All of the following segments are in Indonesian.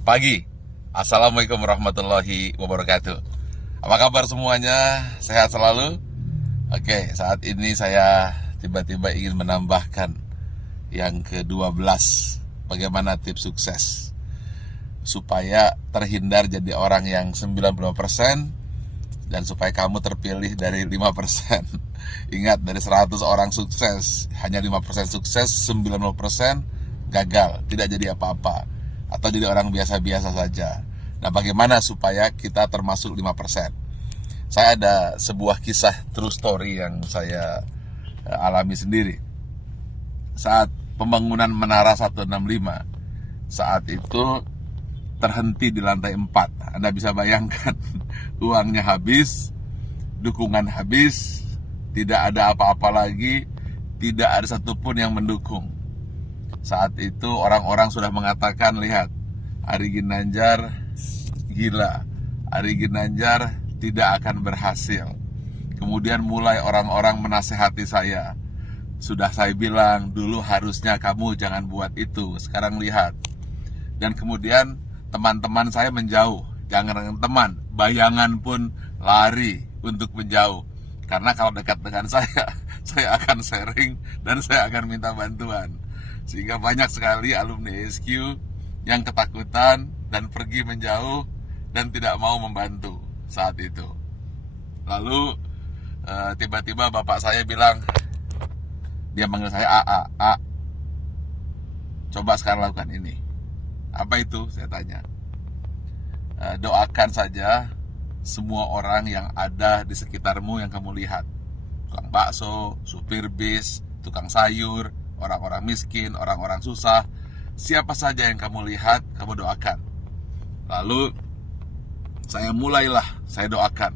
pagi. Assalamualaikum warahmatullahi wabarakatuh. Apa kabar semuanya? Sehat selalu? Oke, saat ini saya tiba-tiba ingin menambahkan yang ke-12. Bagaimana tips sukses supaya terhindar jadi orang yang 95% dan supaya kamu terpilih dari 5%. Ingat, dari 100 orang sukses, hanya 5% sukses, 90% gagal, tidak jadi apa-apa, atau jadi orang biasa-biasa saja. Nah, bagaimana supaya kita termasuk 5%? Saya ada sebuah kisah true story yang saya alami sendiri. Saat pembangunan Menara 165, saat itu terhenti di lantai 4. Anda bisa bayangkan, uangnya habis, dukungan habis, tidak ada apa-apa lagi, tidak ada satupun yang mendukung. Saat itu orang-orang sudah mengatakan, lihat, Ari Ginanjar gila, Ari Ginanjar tidak akan berhasil. Kemudian mulai orang-orang menasehati saya. Sudah saya bilang, dulu harusnya kamu jangan buat itu, sekarang lihat. Dan kemudian teman-teman saya menjauh. Jangan teman, bayangan pun lari untuk menjauh. Karena kalau dekat dengan saya akan sharing dan saya akan minta bantuan. Sehingga banyak sekali alumni SQ yang ketakutan dan pergi menjauh dan tidak mau membantu saat itu. Lalu tiba-tiba bapak saya bilang, dia manggil saya A, coba sekarang lakukan ini. Apa itu? Saya tanya. Doakan saja semua orang yang ada di sekitarmu yang kamu lihat. Tukang bakso, supir bis, tukang sayur, orang-orang miskin, orang-orang susah. Siapa saja yang kamu lihat, kamu doakan. Lalu saya doakan.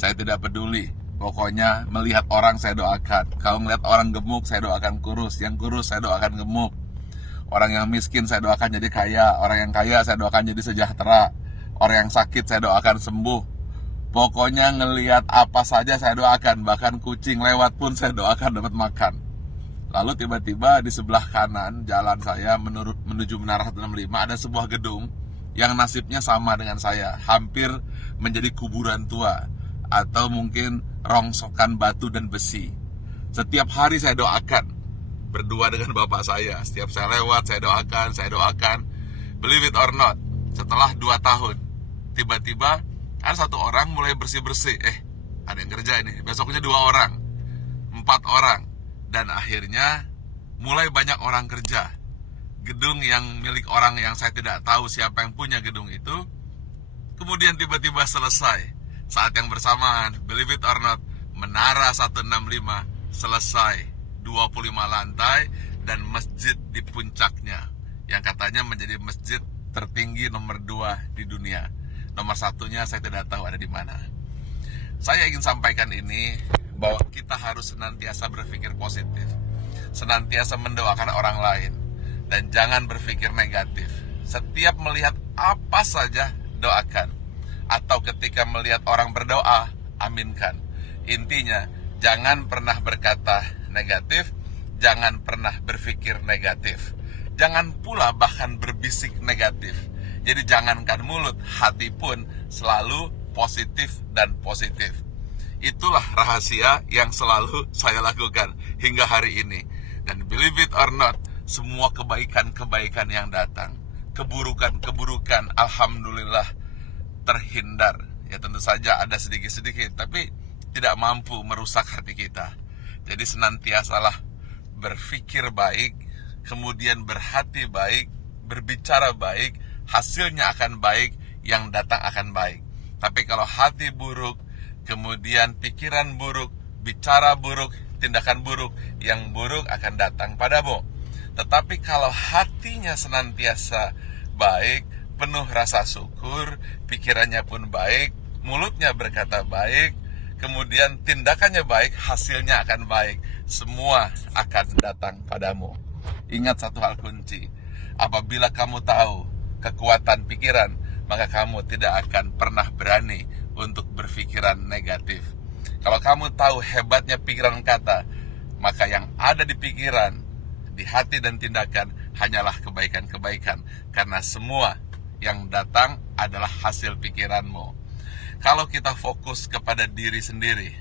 Saya tidak peduli. Pokoknya melihat orang saya doakan. Kalau melihat orang gemuk, saya doakan kurus. Yang kurus saya doakan gemuk. Orang yang miskin saya doakan jadi kaya. Orang yang kaya saya doakan jadi sejahtera. Orang yang sakit saya doakan sembuh. Pokoknya ngelihat apa saja saya doakan. Bahkan kucing lewat pun saya doakan dapat makan. Lalu tiba-tiba di sebelah kanan jalan saya menuju Menara 165 ada sebuah gedung yang nasibnya sama dengan saya. Hampir menjadi kuburan tua atau mungkin rongsokan batu dan besi. Setiap hari saya doakan. Berdua dengan bapak saya. Setiap saya lewat saya doakan. Believe it or not, setelah 2 tahun tiba-tiba ada satu orang mulai bersih-bersih. Ada yang kerja ini. Besoknya 2 orang, 4 orang. Dan akhirnya mulai banyak orang kerja. Gedung yang milik orang yang saya tidak tahu siapa yang punya gedung itu, kemudian tiba-tiba selesai. Saat yang bersamaan, believe it or not, Menara 165 selesai, 25 lantai dan masjid di puncaknya, yang katanya menjadi masjid tertinggi nomor 2 di dunia. Nomor 1-nya saya tidak tahu ada di mana. Saya ingin sampaikan ini, bahwa kita harus senantiasa berpikir positif, senantiasa mendoakan orang lain, dan jangan berpikir negatif. Setiap melihat apa saja, doakan. Atau ketika melihat orang berdoa, aminkan. Intinya, jangan pernah berkata negatif, jangan pernah berpikir negatif. Jangan pula bahkan berbisik negatif. Jadi jangankan mulut, hati pun selalu positif dan positif. Itulah rahasia yang selalu saya lakukan hingga hari ini. Dan believe it or not, semua kebaikan-kebaikan yang datang, keburukan-keburukan, alhamdulillah terhindar. Ya tentu saja ada sedikit-sedikit, tapi tidak mampu merusak hati kita. Jadi senantiasalah berpikir baik, kemudian berhati baik, berbicara baik, hasilnya akan baik, yang datang akan baik. Tapi kalau hati buruk, kemudian pikiran buruk, bicara buruk, tindakan buruk, yang buruk akan datang padamu. Tetapi kalau hatinya senantiasa baik, penuh rasa syukur, pikirannya pun baik, mulutnya berkata baik, kemudian tindakannya baik, hasilnya akan baik. Semua akan datang padamu. Ingat satu hal kunci, apabila kamu tahu kekuatan pikiran, maka kamu tidak akan pernah berani untuk berpikiran negatif. Kalau kamu tahu hebatnya pikiran kata, maka yang ada di pikiran, di hati dan tindakan hanyalah kebaikan-kebaikan. Karena semua yang datang adalah hasil pikiranmu. Kalau kita fokus kepada diri sendiri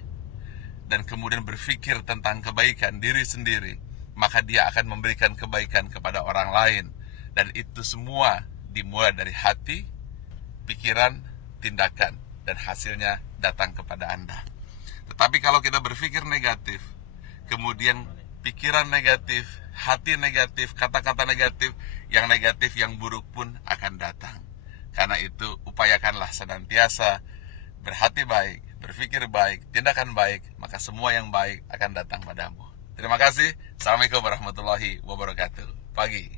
dan kemudian berpikir tentang kebaikan diri sendiri, maka dia akan memberikan kebaikan kepada orang lain. Dan itu semua dimulai dari hati, pikiran, tindakan, dan hasilnya datang kepada Anda. Tetapi kalau kita berpikir negatif, kemudian pikiran negatif, hati negatif, kata-kata negatif, yang buruk pun akan datang. Karena itu upayakanlah senantiasa berhati baik, berpikir baik, tindakan baik, maka semua yang baik akan datang padamu. Terima kasih. Assalamualaikum warahmatullahi wabarakatuh. Pagi.